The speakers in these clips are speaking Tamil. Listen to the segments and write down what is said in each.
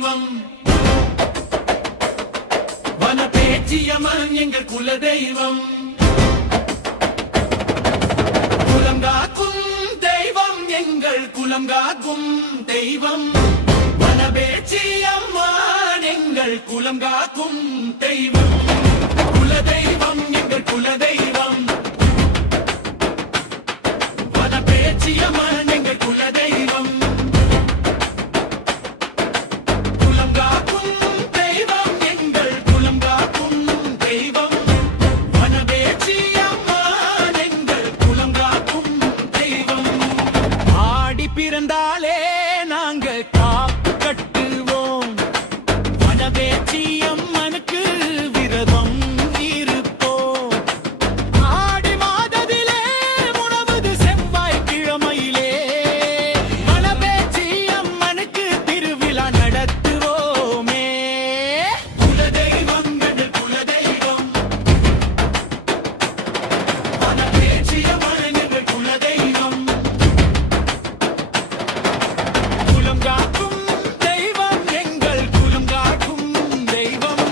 தெய்வம் வனப்பேச்சியம்மன் எங்கள் குல தெய்வம் குலம் காக்கும் தெய்வம் எங்கள் குலம் காக்கும் தெய்வம் வனப்பேச்சியம்மன் எங்கள் குலம் காக்கும் தெய்வம் குல தெய்வம் எங்கள் குல தெய்வம் வனப்பேச்சியம்மன் எங்கள் குல தெய்வம் குலம் காக்கும் தெய்வம் எங்கள் குலம் காக்கும் தெய்வம் வனப்பேச்சியம்மன் எங்கள் குலம் காக்கும் தெய்வம் ஆடி பிறந்தாலே நாங்கள் காப்பு கட்டுவோம் வனப்பேச்சியம்மனுக்கு விரதம் இருப்போம் ஆடி மாதத்திலே முனவது செவ்வாய்க்கிழமையிலே வனப்பேச்சியம்மனுக்கு திருவிழா நடத்துவோமே குலதெய்வம் எங்கள் குலதெய்வம் வனப்பேச்சியம்மன் எங்கள் குலதெய்வம் குலம் காக்கும் தெய்வம் எங்கள் குலம் காக்கும் தெய்வம்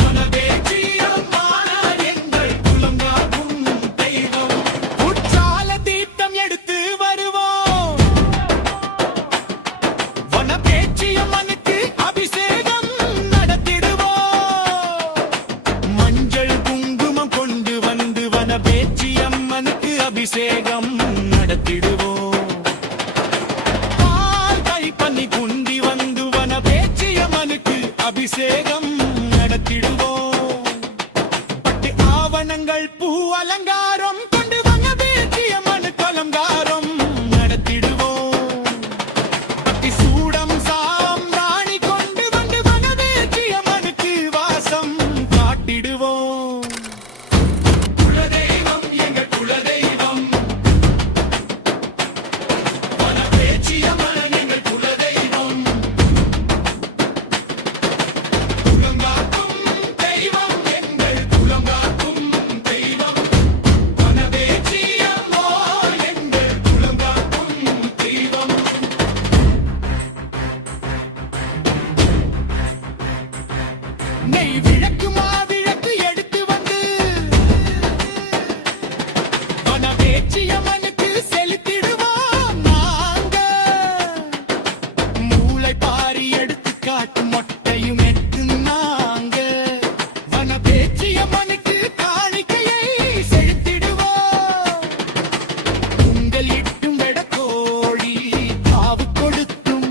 வனப்பேச்சியம்மன் எங்கள் குலம் காக்கும் தெய்வம் உற்சால தீர்த்தம் எடுத்து வருவோம் வனப்பேச்சியம்மனுக்கு அபிஷேகம் நடத்திடுவோம் மஞ்சள் குங்குமம் கொண்டு வந்து வனப்பேச்சியம்மனுக்கு அபிஷேகம் நடத்திடுவோம் பால் கைப்பன்னி குந்தி வந்து வனப்பேச்சியம்மனுக்கு அபிஷேகம் நடத்திடுவோம் பட்டு ஆவணங்கள் பூ அலங்காரம் கொண்டு வனப்பேச்சியம்மனுக்கு அலங்காரம் நடத்திடுவோம் பட்டி சூடம் சாம்பிராணி கொண்டு வந்து வனப்பேச்சியம்மனுக்கு வாசம் காட்டிடுவோம் குலதெய்வம் எங்கள் குலதெய்வம் வனப்பேச்சியம்மன் எங்கள் குலதெய்வம் குலம் காக்கும் தெய்வம் எங்கள் குலம் காக்கும் தெய்வம் வனப்பேச்சியம்மன் எங்கள் குலம் காக்கும் தெய்வம் நெய் விளக்கு மாவிளக்கு எடுத்து வந்து வனப்பேச்சியம்மனுக்கு செலுத்திடுவோம் நாங்க மூளை பாரி எடுத்து காட்டு மொட்டையும் எடுத்து நாங்க வனப்பேச்சியம்மனுக்கு காணிக்கையை செலுத்திடுவோம் உங்கள் இட்டும் வெடக்கோழி தாவு கொடுத்தும்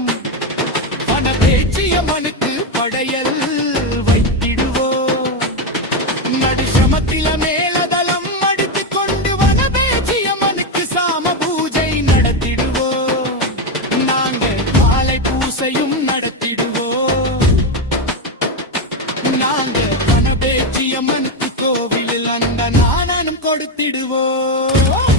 வனப்பேச்சியம்மனுக்கு படையல் வைத்திடுவோம் நடுசமத்தில மேலதளம் அடித்து கொண்டு வனப்பேச்சியம்மனுக்கு சாம பூஜை நடத்திடுவோம் நாங்க காலை பூசையும் நடத்திடுவோம் நாங்க வனப்பேச்சியம்மனுக்கு கோவிலில் அந்த நாணனம் கொடுத்திடுவோம்